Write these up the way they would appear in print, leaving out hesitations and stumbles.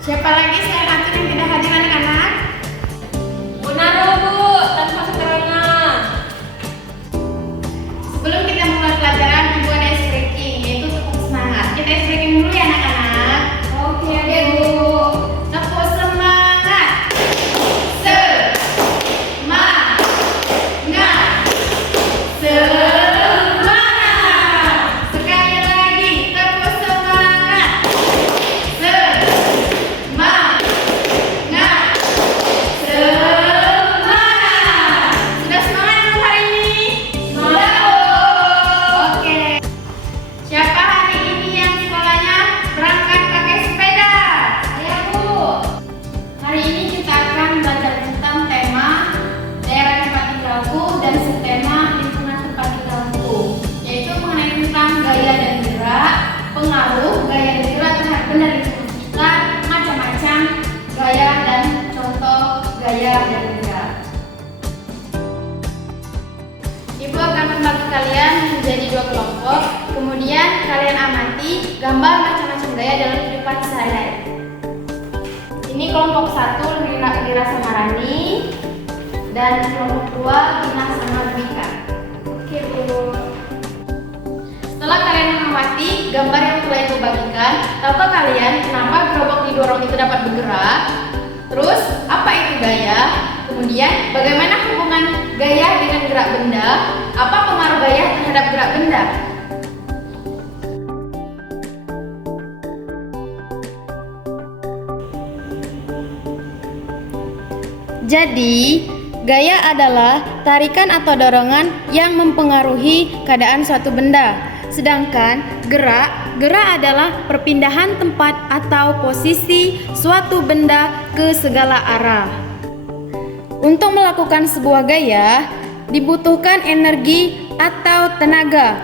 Siapa lagi selain Atun yang tidak hadir anak-anak? Benar, Bu, tanpa keterangan. Sebelum kita mulai pelajaran, Ibu ada ice breaking, yaitu tepuk semangat. Kita ice breaking dulu ya anak-anak. Oke, Bu. Tepuk semangat. Semangat. Semangat. Sekali lagi, tepuk semangat. Semangat. Semangat. Sudah semangat belum hari ini? Semangat. Oke. Siapa hari ini yang sekolahnya berangkat pakai sepeda? Saya, Bu. Hari ini kita akan belajar tentang tema daerah tempat tinggalku dan subtema lingkungan tempat tinggalku, yaitu mengenai tentang gaya dan gerak, pengaruh gaya dan gerak terhadap benda lingkungan kita, macam-macam gaya dan contoh gaya dan gerak. Ibu akan membagi kalian menjadi dua kelompok, kemudian kalian amati gambar macam-macam gaya dalam kehidupan sehari-hari. Ini kelompok 1 Lira sama Rani, dan kelompok 2 Lina sama Bika. Oke, Bu. Setelah kalian mengamati gambar yang telah Ibu bagikan, tahukah kalian kenapa gerobak didorong itu dapat bergerak? Terus, apa itu gaya? Kemudian, bagaimana hubungan gaya dengan gerak benda? Apa pengaruh gaya terhadap gerak benda? Jadi, gaya adalah tarikan atau dorongan yang mempengaruhi keadaan suatu benda. Sedangkan gerak adalah perpindahan tempat atau posisi suatu benda ke segala arah. Untuk melakukan sebuah gaya, dibutuhkan energi atau tenaga.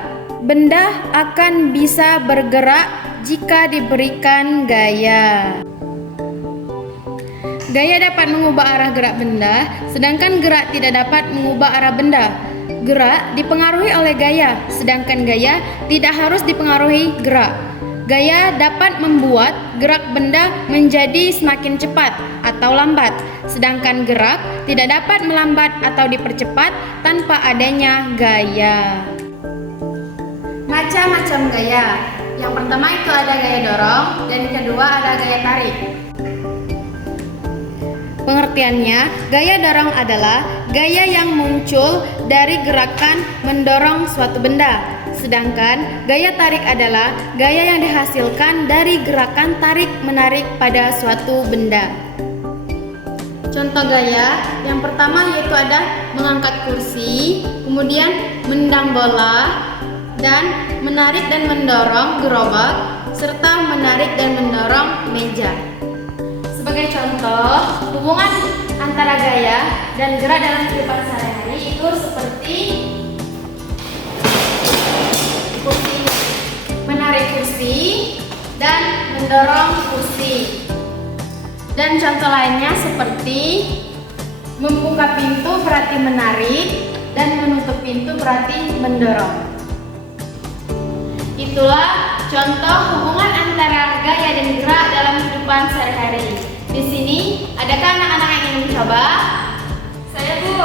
Benda akan bisa bergerak jika diberikan gaya. Gaya dapat mengubah arah gerak benda, sedangkan gerak tidak dapat mengubah arah benda. Gerak dipengaruhi oleh gaya, sedangkan gaya tidak harus dipengaruhi gerak. Gaya dapat membuat gerak benda menjadi semakin cepat atau lambat, sedangkan gerak tidak dapat melambat atau dipercepat tanpa adanya gaya. Macam-macam gaya. Yang pertama itu ada gaya dorong, dan yang kedua ada gaya tarik. Pengertiannya, gaya dorong adalah gaya yang muncul dari gerakan mendorong suatu benda. Sedangkan gaya tarik adalah gaya yang dihasilkan dari gerakan tarik-menarik pada suatu benda. Contoh gaya, yang pertama yaitu ada mengangkat kursi, kemudian menendang bola, dan menarik dan mendorong gerobak, serta menarik dan mendorong meja. Sebagai contoh, hubungan antara gaya dan gerak dalam kehidupan sehari-hari itu seperti menarik kursi dan mendorong kursi. Dan contoh lainnya seperti membuka pintu berarti menarik dan menutup pintu berarti mendorong. Itulah contoh hubungan antara gaya dan gerak dalam kehidupan sehari-hari. Di sini, adakah anak-anak yang ingin mencoba? Saya, Bu.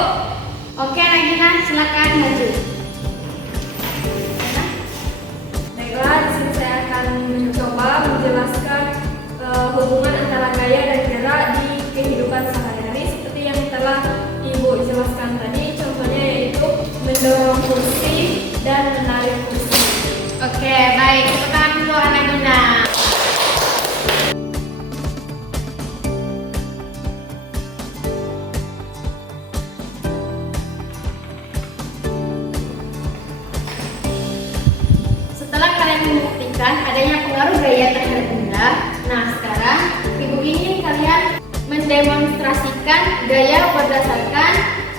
Oke, Nagina, silakan maju. Baiklah, di sini saya akan mencoba menjelaskan hubungan antara gaya dan gerak di kehidupan sehari-hari seperti yang telah Ibu jelaskan tadi. Contohnya yaitu mendorong kursi dan menarik kursi. Oke, baik. Tepuk tangan untuk Anak Guna. Setelah kalian membuktikan adanya pengaruh gaya terhadap benda, nah sekarang Ibu ingin kalian mendemonstrasikan gaya berdasarkan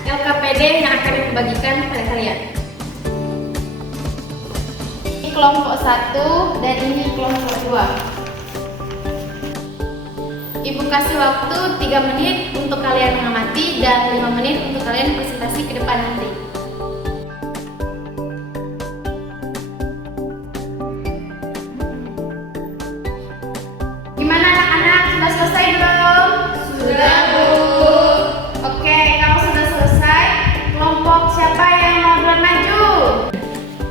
LKPD yang akan Ibu bagikan kepada kalian. Ini kelompok 1 dan ini kelompok 2. Ibu kasih waktu 3 menit untuk kalian mengamati dan 5 menit untuk kalian presentasi ke depan nanti. Gimana anak-anak? Sudah selesai belum? Sudah, Bu. Oke, kalau sudah selesai, kelompok siapa yang mau duluan maju?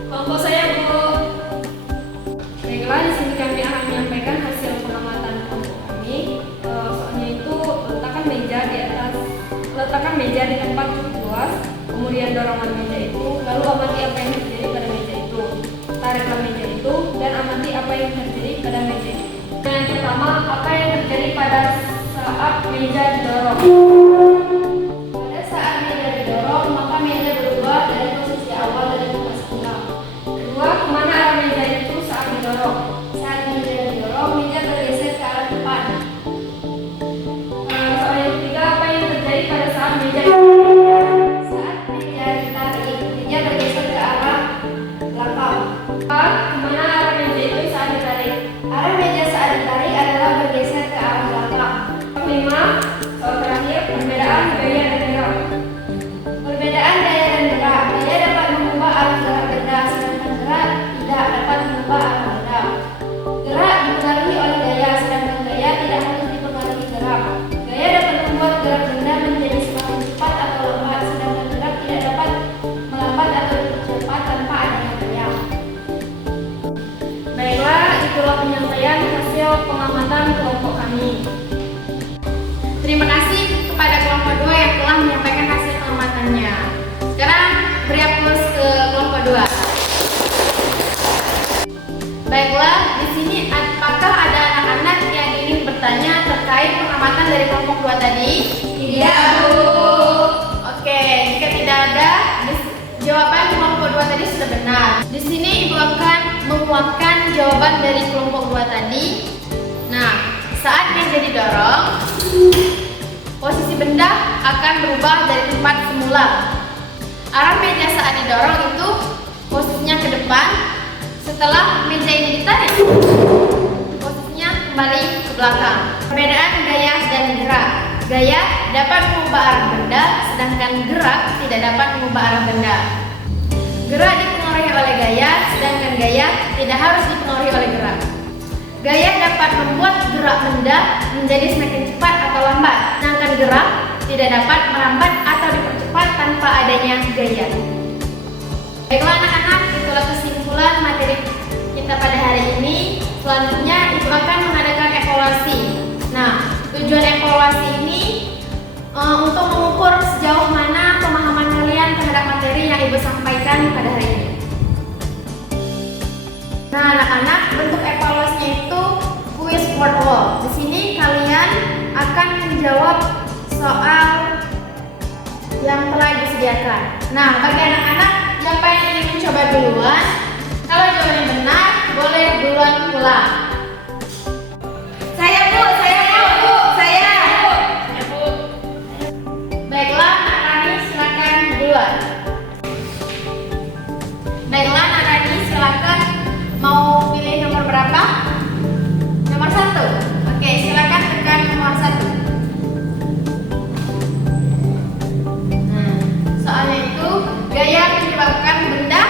Kelompok saya, Bu. Baiklah, di sini kami akan menyampaikan hasil pengamatan kelompok kami. Soalnya itu letakkan meja di tempat cukup luas, kemudian dorongan meja itu, lalu amati apa yang terjadi pada meja itu. Tariklah meja itu dan amati apa yang terjadi pada meja itu. Yang pertama, apa yang terjadi pada saat meja didorong? Pada saat meja didorong, maka meja berubah dari posisi awal dari tempat semula. Kedua, kemana arah meja itu saat didorong? Saat meja didorong, meja bergeser ke arah depan. Soal yang ketiga, apa yang terjadi pada saat meja Saat meja ditarik, meja bergeser ke arah belakang. Empat, kemana arah meja itu saat ditarik? Arah meja saat ditarik adalah bergeser ke arah belakang. Kelima, soal terakhir, perbedaan gaya dan gerak. Perbedaan gaya dan gerak. Gaya dapat mengubah arah gerak benda, sedangkan gerak tidak dapat mengubah arah benda. Gerak dipengaruhi oleh gaya, sedangkan gaya tidak harus dipengaruhi gerak. Gaya dapat membuat gerak benda menjadi semakin cepat atau lambat, sedangkan gerak tidak dapat melambat atau dipercepat tanpa adanya gaya. Baiklah, itulah penyampaian hasil pengamatan kelompok kami. Terima kasih kepada kelompok 2 yang telah menyampaikan hasil pengamatannya. Sekarang beri aplaus ke kelompok 2. Baiklah, di sini apakah ada anak-anak yang ingin bertanya terkait pengamatan dari kelompok 2 tadi? Tidak, Bu. Oke, jika tidak ada, jawaban kelompok 2 tadi sudah benar. Di sini Ibu akan menguatkan jawaban dari kelompok 2 tadi. Nah, saat meja didorong, posisi benda akan berubah dari tempat semula. Arah meja saat didorong itu posisinya ke depan. Setelah meja ini ditarik, posisinya kembali ke belakang. Perbedaan gaya dan gerak. Gaya dapat mengubah arah benda, sedangkan gerak tidak dapat mengubah arah benda. Gerak dipengaruhi oleh gaya, sedangkan gaya tidak harus dipengaruhi oleh gerak. Gaya dapat membuat gerak benda menjadi semakin cepat atau lambat, sedangkan gerak tidak dapat melambat atau dipercepat tanpa adanya gaya. Baiklah anak-anak, itulah kesimpulan materi kita pada hari ini. Selanjutnya Ibu akan mengadakan evaluasi. Nah, tujuan evaluasi ini untuk mengukur sejauh mana pemahaman kalian terhadap materi yang Ibu sampaikan pada hari ini. Nah, anak-anak, bentuk evaluasinya itu quiz for all. Di sini kalian akan menjawab soal yang telah disediakan. Nah, bagi anak-anak yang pengen ingin mencoba duluan, kalau jawabannya benar, boleh duluan pulang. Saya Bu. Baiklah, Nak Rani silakan duluan. Baiklah, Nak Rani silakan. Mau pilih nomor berapa? Nomor 1. Oke, silakan tekan nomor 1. Nah, soalnya itu gaya menyebabkan benda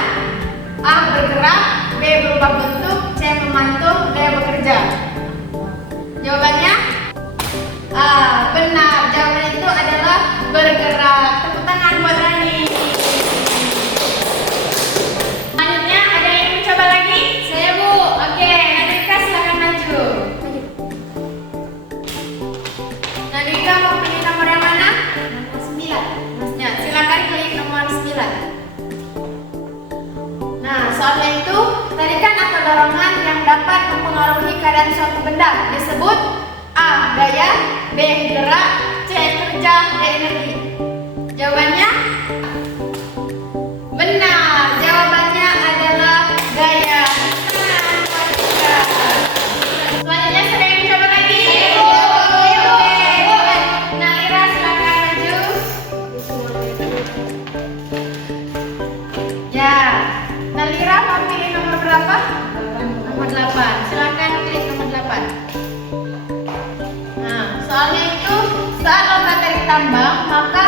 A bergerak, B berubah bentuk, C memantul, D bekerja. Jawabannya A, benar. Jawabannya itu adalah bergerak. Tepuk tangan buat Rani. Selanjutnya ada yang mencoba lagi? Saya Bu. Oke, Nadika silakan maju. Nadika mau pilih nomor yang mana? Nomor 9. Masnya, silakan klik nomor 9. Nah, soalnya itu tarikan atau dorongan yang dapat mempengaruhi keadaan suatu benda disebut A. Gaya, B. Gerak, C. Kerja, D. Energi. Jawabannya benar. Jawabannya adalah gaya. Selanjutnya saya ingin coba lagi. Oke. Nalira silakan maju. Ya, Nalira mau pilih nomor berapa? Nomor 8. Silakan pilih nomor 8. Nah, soalnya itu saat lomba tarik tambang, maka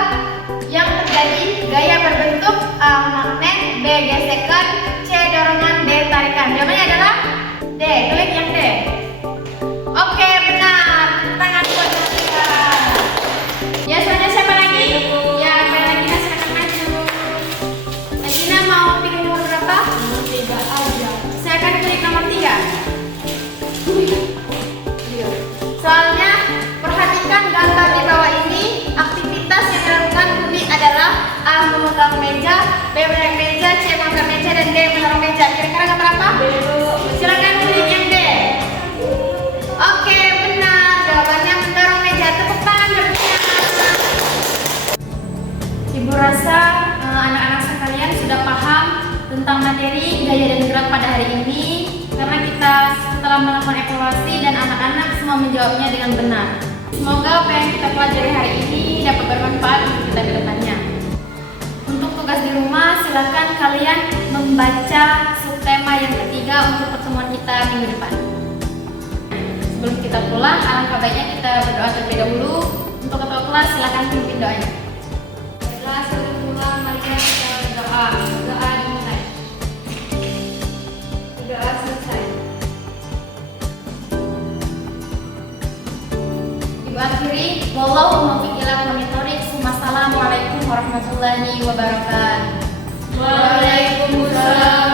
yang terjadi gaya berbentuk A. Magnet, B. Gesekan, C. Dorongan, D. Tarikan. Jawabannya adalah D. Klik yang D. Oke, benar. Tepuk tangan megang meja, B megang meja, C megang meja, dan D mendorong meja. Kira-kira gambar apa? Silakan pilih yang D. Oke, benar. Jawabannya mendorong meja. Tepuk tangan berikutnya. Ibu rasa anak-anak sekalian sudah paham tentang materi gaya dan gerak pada hari ini, karena kita setelah melakukan evaluasi dan anak-anak semua menjawabnya dengan benar. Semoga apa yang kita pelajari hari ini dapat bermanfaat untuk kita ke depannya. Untuk tugas di rumah, silakan kalian membaca subtema yang ketiga untuk pertemuan kita minggu depan. Sebelum kita pulang, alangkah baiknya kita berdoa terlebih dahulu. Untuk ketua kelas, silakan pimpin doanya. Baiklah, sebelum pulang, mari kita berdoa. Doa dimulai. Doa selesai. Ibu akhiri, wallahu muwaffiq ila aqwamit thoriq. Wassalamualaikum warahmatullahi wabarakatuh. Waalaikumsalam